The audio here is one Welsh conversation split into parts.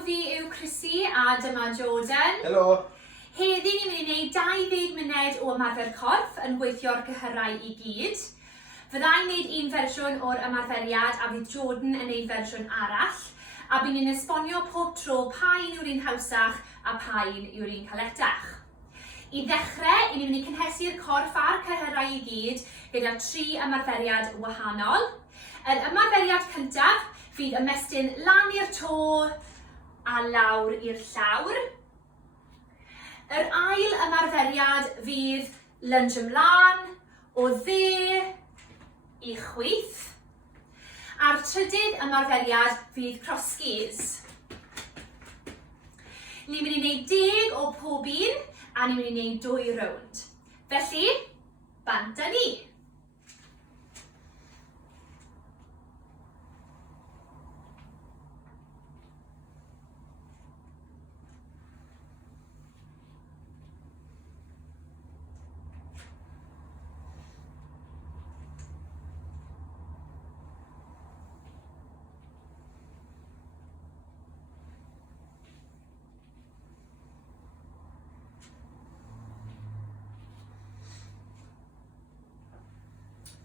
Enw fi yw Chrissy a dyma Jordan. Helo. Heddi ni'n mynd i wneud 20 munud o ymarfer corff yn gweithio'r gyhyrau i gyd. Fyddai'n wneud un fersiwn o'r ymarferiad a fydd Jordan yn wneud fersiwn arall. A bydd ni'n esbonio pob tro pa un yw'r un hawsach a pa un yw'r un caletach. I ddechrau, ni'n mynd i cynhesu'r corff a'r cyhyrau i gyd gyda 3 ymarferiad wahanol. Yr ymarferiad cyntaf fydd ymestyn lan i'r to a lawr i'r llawr. Yr ail ymarferiad fydd lunge ymlaen, o dde i chwith. A'r trydydd ymarferiad fydd crossgears. Ni'n mynd i wneud 10 o pob un a ni'n mynd i wneud 2 rownd. Felly, bant â ni.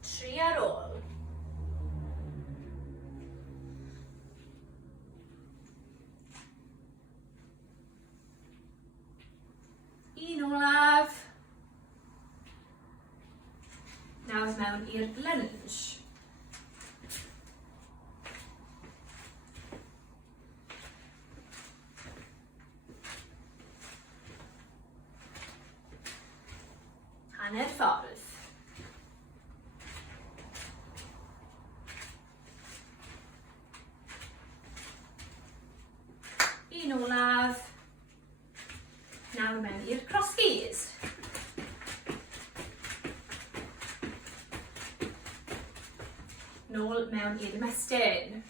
Tri ar ôl. Un olaf. Nawr mewn i'r lunge. Hanner ffordd. Un olaf. Nawr mewn i'r crossgears. Nôl mewn i'r ymestyn.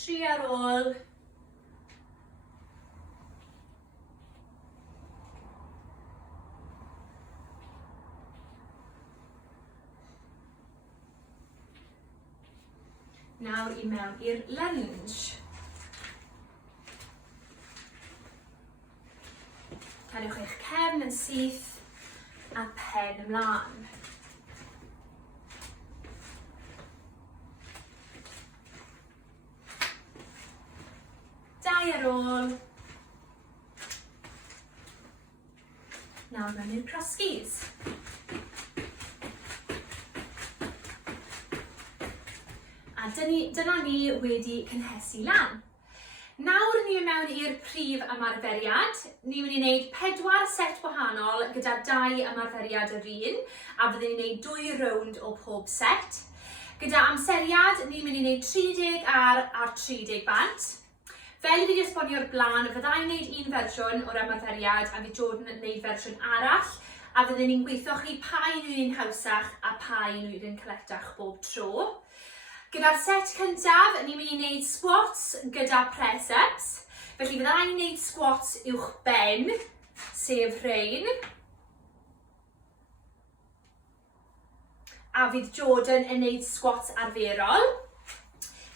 Tri ar ôl. Nawr i mewn i'r lunge. Cariwch eich cefn yn syth a pen ymlaen. Ar ôl. Nawr mewn i'r crossgears. A dyna ni wedi cynhesu lan. Nawr ni mewn i'r prif ymarferiad. Ni'n mynd i wneud 4 set wahanol gyda 2 ymarferiad yr un a byddwn ni'n wneud 2 rownd o pob set. Gyda amseriad, ni'n mynd i wneud 30 ar 30 bant. Fel i fi wedi esbonio o'r blaen, fyddai'n wneud un fersiwn o'r ymarferiad a fydd Jordan yn wneud fersiwn arall a fyddwn ni'n gweithio chi pa un yw'r un hawsach a pa un yw'r un caletach bob tro. Gyda'r set cyntaf, ni'n mynd i wneud squats gyda press-ups. Felly fyddai'n wneud squats uwch ben, sef rhein. A fydd Jordan yn wneud squats arferol.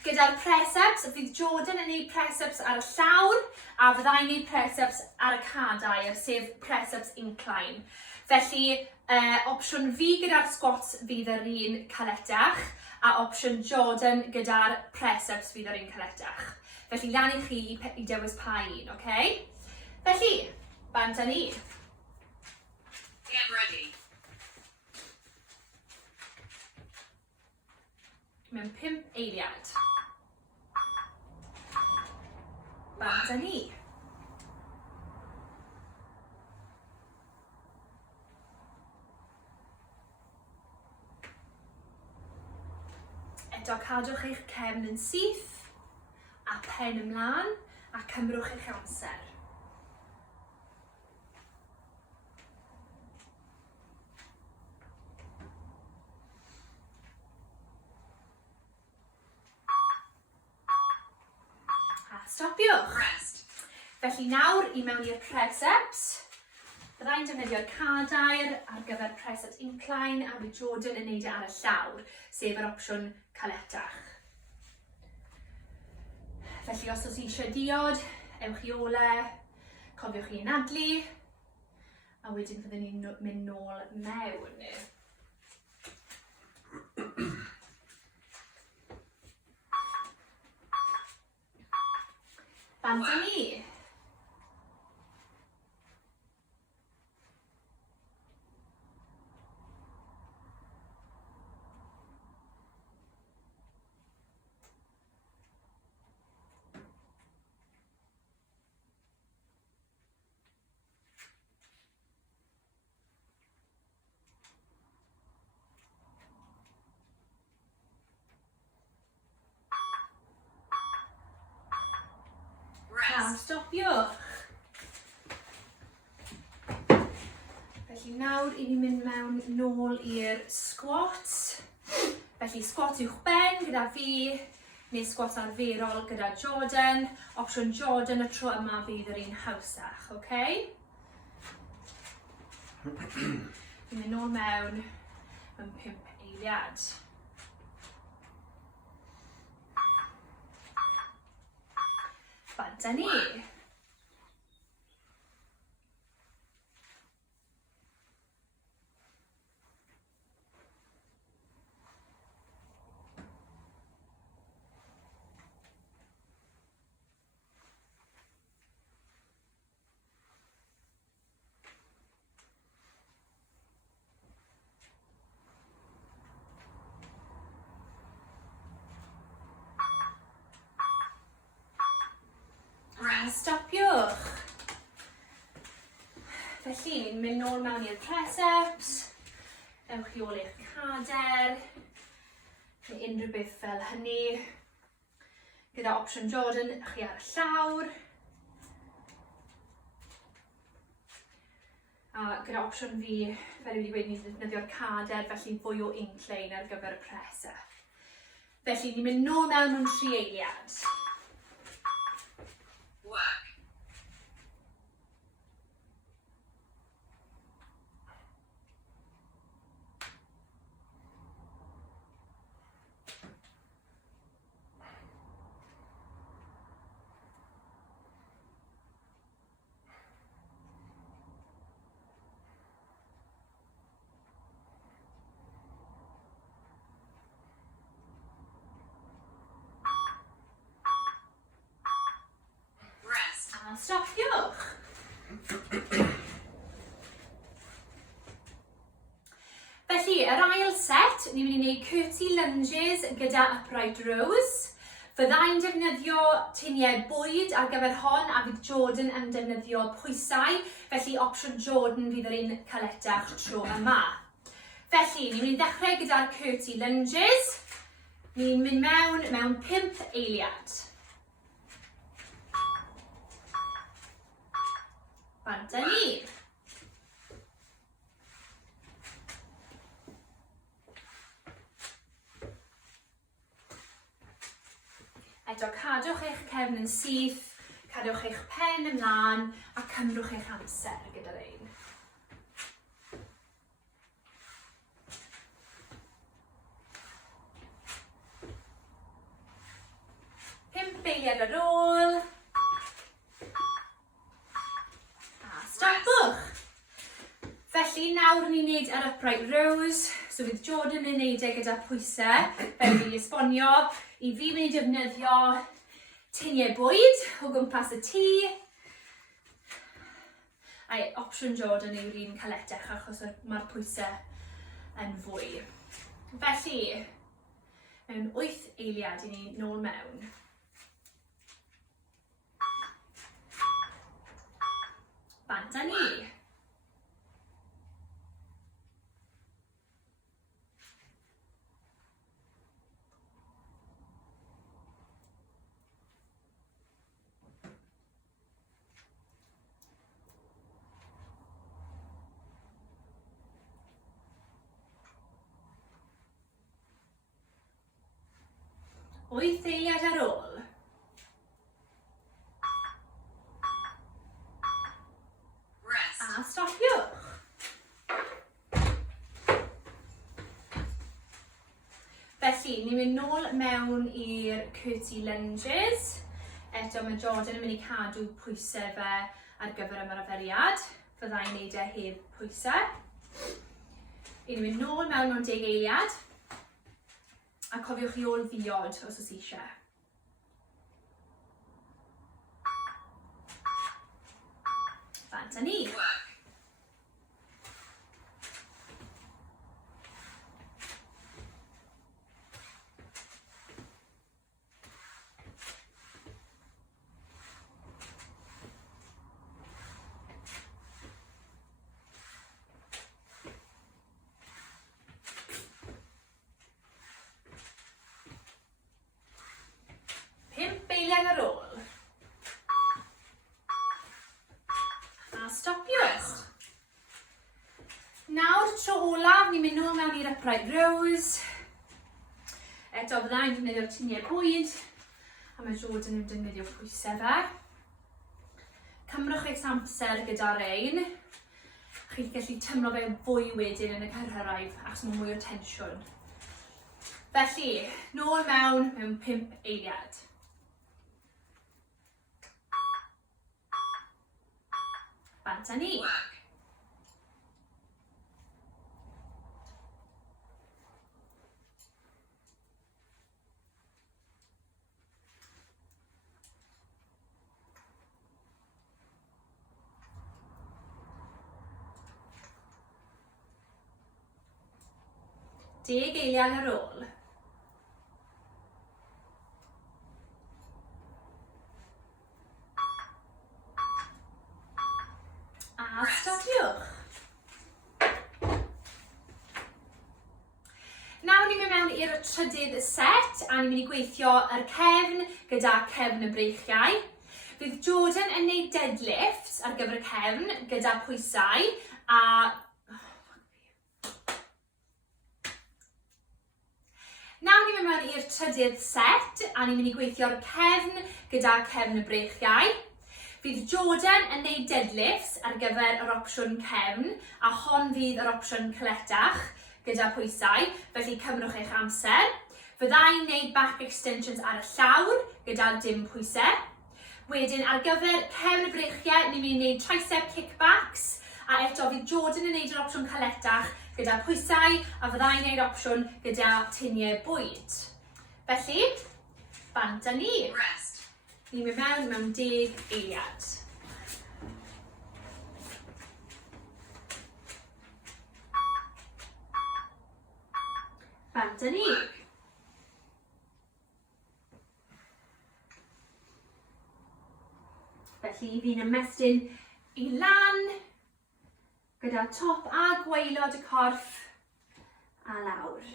Gyda'r press-ups, fydd Jordan yn wneud press-ups ar y llawr a fyddai'n wneud press-ups ar y cadair, sef press-ups incline. Felly, opsiwn fi gyda'r squats fydd yr un caletach a opsiwn Jordan gyda'r press-ups fydd yr un caletach. Felly, lan i chi i dewis pa un, oce? Felly, bant â ni. Get ready. Mewn 5 eiliad. Bant â ni. Eto cadwch eich cefn yn syth a pen ymlaen a cymrwch eich amser. stopiwch. Rest. Felly nawr i mewn i'r triceps. Byddai'n defnyddio'r cadair ar gyfer press at incline a bydd Jordan yn neud e ar y llawr, sef yr opsiwn caletach. Felly os oes eisiau diod, ewch i ole, cofiwch i anadlu, a wedyn fyddwn ni'n mynd nôl mewn. Bant ni. A stopiwch. Felly nawr i ni mynd mewn nôl i'r squat. Felly squat uwch ben gyda fi, neu squat arferol gyda Jordan. Opsiwn Jordan y tro yma fydd yr un hawsach, okay? Fi'n mynd nôl mewn 5 eiliad. Bant ni. Stopiwch. Felly, ni'n mynd nôl mewn i'r triceps. Ewch i ôl i'ch cader. Neu unrhyw beth fel hynny. Gyda opsiwn Jordan, chi ar y llawr. A gyda opsiwn fi, fel wedi gweud, ni'n defnyddio'r cader, felly fwy o incline ar gyfer y press-up. Felly, ni'n mynd nôl mewn mewn 3 eiliad. Work. A stopiwch. Felly, yr ail set, ni'n mynd i wneud curtsy lunges gyda upright rows. Fyddai'n defnyddio tiniau bwyd ar gyfer hon a fydd Jordan yn defnyddio pwysau. Felly, opsiwn Jordan fydd yr un caletach tro yma. Felly, ni'n mynd i ddechrau gyda'r curtsy lunges. Ni'n mynd mewn 5 eiliad. Bant ni. Eto, cadwch eich cefn yn syth, cadwch eich pen ymlaen a cymrwch eich amser gyda'r ein. Pump eiliad ar ôl. Stopwch! Felly nawr ni'n neud yr upright rows, so fydd Jordan yn neud e gyda pwysau, fel fi'n esbonio. I fi mynd i defnyddio tiniau bwyd o gwmpas y tŷ. A opsiwn Jordan yw'r un caletach achos mae'r pwysau yn fwy. Felly, mewn 8 eiliad i ni nôl mewn. Bant ni. Wyth eiliad ar ôl. Felly, ni'n mynd nôl mewn i'r curtsy lunges. Eto, mae Jordan yn mynd i cadw pwysau fe ar gyfer ymarferiad. Fydda i'n neud e heb pwysau. Ni'n mynd nôl mewn 10 eiliad. A cofiwch i ôl ddiod os oes eisiau. Fanta ni. Work. Eiliad ar ôl. A stopiwch. Nawr tro olaf, ni'n mynd nôl mewn i'r upright rows. Eto byddai'n defnyddio'r tiniau bwyd. A mae Jordan yn defnyddio pwysau fe. Cymrwch eich amser gyda'r ein. Chi'n gallu tymlo fe fwy wedyn yn y cyrhyrraif achos mae mwy o tensiwn. Felly, nôl mewn 5 eiliad. Banta ni. Work. Deg eiliad ar ôl. A stopiwch. Nawr ni'n mynd mewn i'r trydydd set a ni'n mynd i gweithio yr cefn gyda cefn y breichiau. Bydd Jordan yn gwneud deadlifts ar gyfer y cefn gyda pwysau a... Nawr ni'n mynd mewn i'r trydydd set a ni'n mynd i gweithio'r cefn gyda cefn y breichiau. Bydd Jordan yn gwneud deadlifts ar gyfer yr opsiwn cefn a hon fydd yr opsiwn cyletach gyda pwysau, felly cymrwch eich amser. Fyddai'n gwneud back extensions ar y llawr gyda dim pwysau. Wedyn ar gyfer cefn y breichiau, ni'n mynd i wneud tricep kickbacks a eto fydd Jordan yn gwneud yr opsiwn cyletach gyda pwysau a fyddai'n gwneud opsiwn gyda tiniau bwyd. Felly, banta ni. Rest. Ni'n mynd mewn 10 eiliad. Banta ni. Work. Felly fi'n ymestyn i lan gyda top a gwaelod y corff a lawr.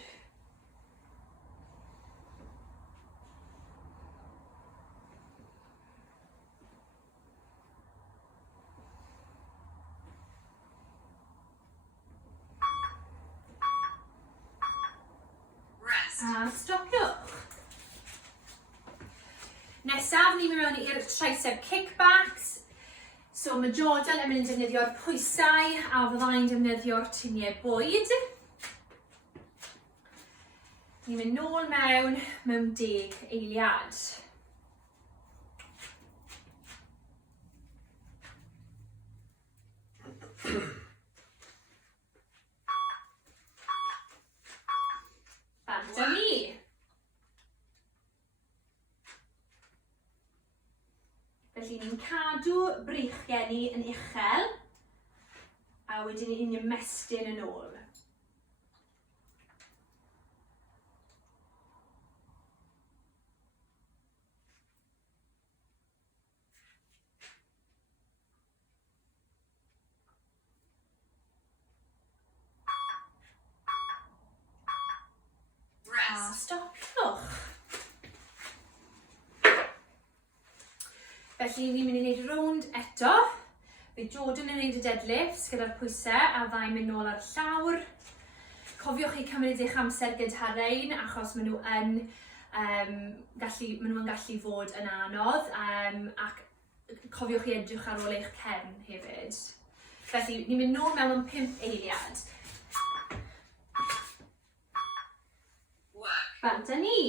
Rest. A stopiwch. Nesaf, ni'n mynd mewn i'r tricep kickbacks. So mae Jordan yn mynd i defnyddio'r pwysau a fyddai'n defnyddio'r tiniau bwyd. Ni'n mynd nôl mewn 10 eiliad. Banta ni. Felly ni'n cadw breichiau ni yn uchel a wedyn ni'n ymestyn yn ôl. A stopiwch. Felly ni'n mynd i wneud rownd eto. Bydd Jordan yn wneud y deadlifts gyda'r pwysau a fydda'i'n mynd nôl ar y llawr. Cofiwch chi cymryd eich amser gyda'r rein achos maen nhw'n gallu fod yn anodd ac cofiwch chi edrych ar ôl eich cefn hefyd. Felly ni'n mynd nôl mewn 5 eiliad. Work. Bant â ni.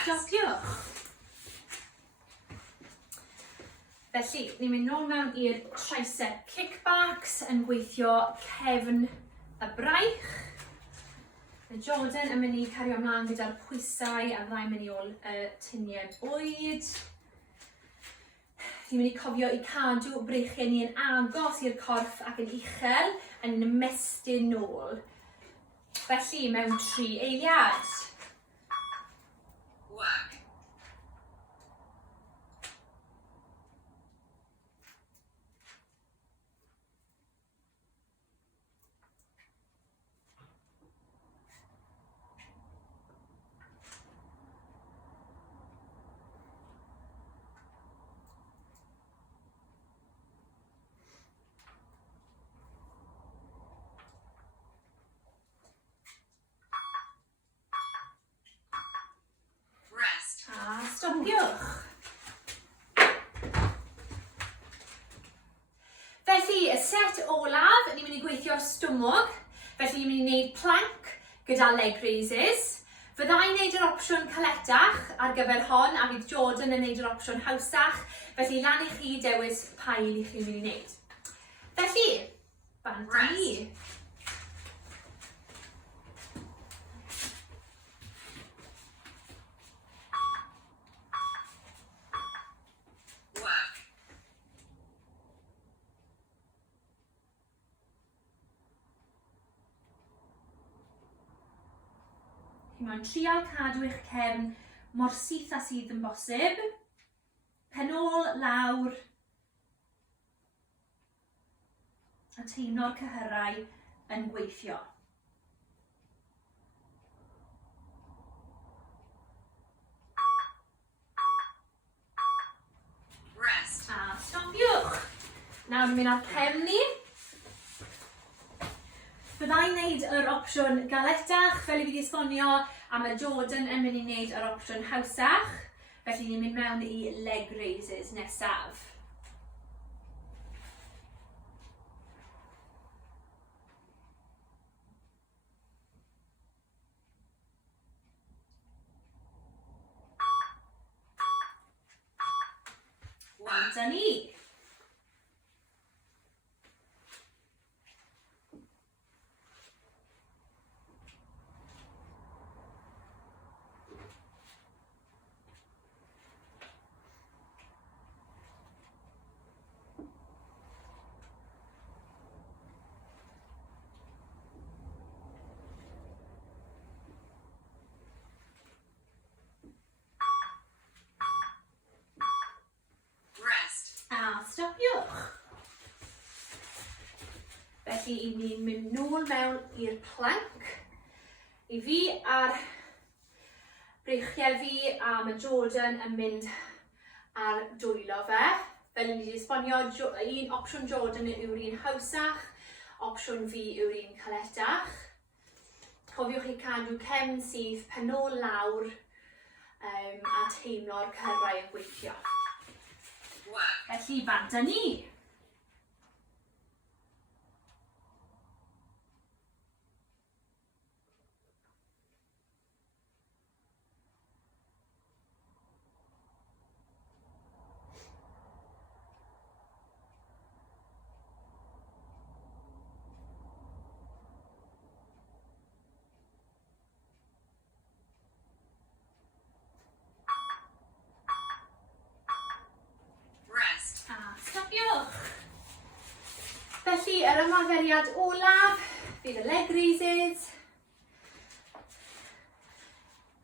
Stopiwch. Felly, ni'n mynd nôl mewn i'r tricep kickbacks yn gweithio cefn y braich. Y Jordan yn mynd i cario ymlaen gyda'r pwysau a fyddai'n mynd i ôl y tiniau bwyd. Ni'n mynd i cofio i cadw breichiau ni yn agos i'r corff ac yn uchel yn ymestyn nôl. Felly, mewn 3 eiliad. Work. Stopiwch. Felly, y set olaf, ni'n mynd i gweithio'r stwmwg. Felly, ni'n mynd i wneud plank gyda leg raises. Fyddai'n wneud yr opsiwn caletach ar gyfer hon, a fydd Jordan yn wneud yr opsiwn hawsach. Felly, lan i chi dewis pa un i chi'n mynd i wneud. Felly, bant â ni. Chi moyn trial cadw eich cefn mor syth a sydd yn bosib. Pen ôl, lawr. A teimlo'r cyhyrau yn gweithio. Rest. A stopiwch. Nawr ni'n mynd ar cefn ni. Byddai'n wneud yr opsiwn galetach, fel i fi wedi esbonio, a mae Jordan yn mynd i wneud yr opsiwn hawsach. Felly ni'n mynd mewn i leg raises nesaf. Bant â ni. Stopiwch. Felly, i ni'n mynd nôl mewn i'r plank. I fi ar breichiau fi a mae Jordan yn mynd ar dwylo fe. Fel i ni wedi esbonio, un opsiwn Jordan yw'r un hawsach, opsiwn fi yw'r un caletach. Cofiwch chi cadw cefn syth pen ôl lawr a teimlo'r cyrrau yn gweithio. Felly, bant â ni. Stopiwch. Felly, yr ymarferiad olaf fydd y leg raises.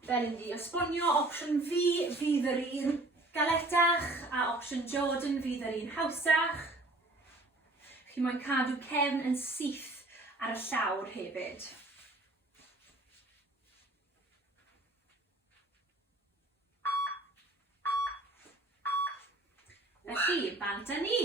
Fel i ni esbonio, opsiwn fi fydd yr un galetach a opsiwn Jordan fydd yr un hawsach. Chi moyn cadw cefn yn syth ar y llawr hefyd. Felly, bant â ni.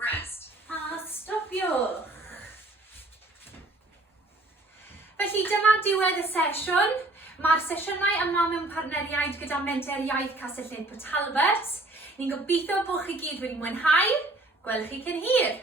Rest. A stopiwch. Felly dyma diwedd y sesiwn. Mae'r sesiynau yma mewn partneriaid gyda Menter Iaith Castell-nedd Port Talbot. Ni'n gobeithio bod chi gyd wedi mwynhau. Gwelwch chi cyn hir.